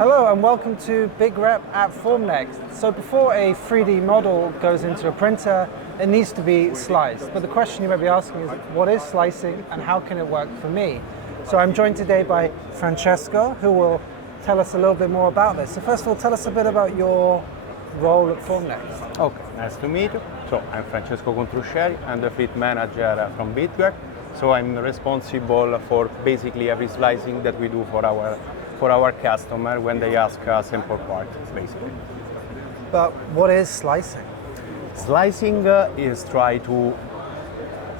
Hello and welcome to BigRep at Formnext. So before a 3D model goes into a printer, it needs to be sliced. But the question you might be asking is, what is slicing and how can it work for me? So I'm joined today by Francesco, who will tell us a little bit more about this. So first of all, tell us a bit about your role at Formnext. Okay, nice to meet you. So I'm Francesco Contruscieri, I'm the fleet manager from BigRep. So I'm responsible for basically every slicing that we do for our customer when they ask a sample part, basically. But what is slicing? Slicing is try to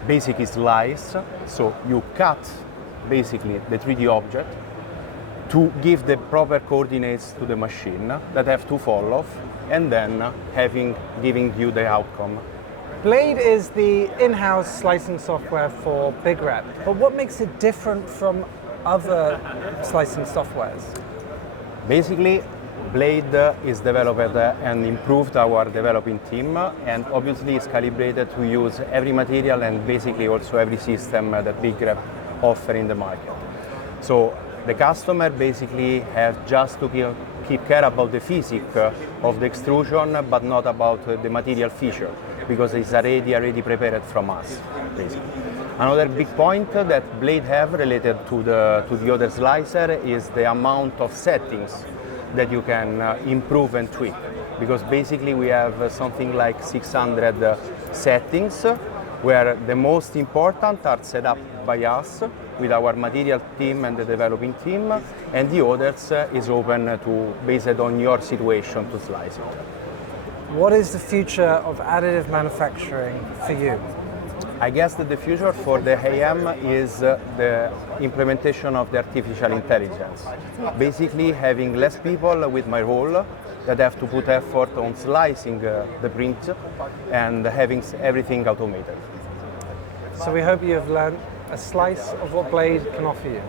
basically slice, so you cut basically the 3D object to give the proper coordinates to the machine that have to follow, and then giving you the outcome. Blade is the in-house slicing software for BigRep, but what makes it different from other slicing softwares? Basically, Blade is developed and improved our developing team, and obviously is calibrated to use every material and basically also every system that BigRep offer in the market. So the customer basically has just to keep care about the physics of the extrusion, but not about the material feature, because it's already prepared from us, basically. Another big point that Blade have related to the other slicer is the amount of settings that you can improve and tweak, because basically we have something like 600 settings, where the most important are set up by us with our material team and the developing team, and the others is open to based on your situation to slice it. What is the future of additive manufacturing for you? I guess that the future for the AM is the implementation of the artificial intelligence. Basically having less people with my role that have to put effort on slicing the print and having everything automated. So we hope you have learned a slice of what Blade can offer you.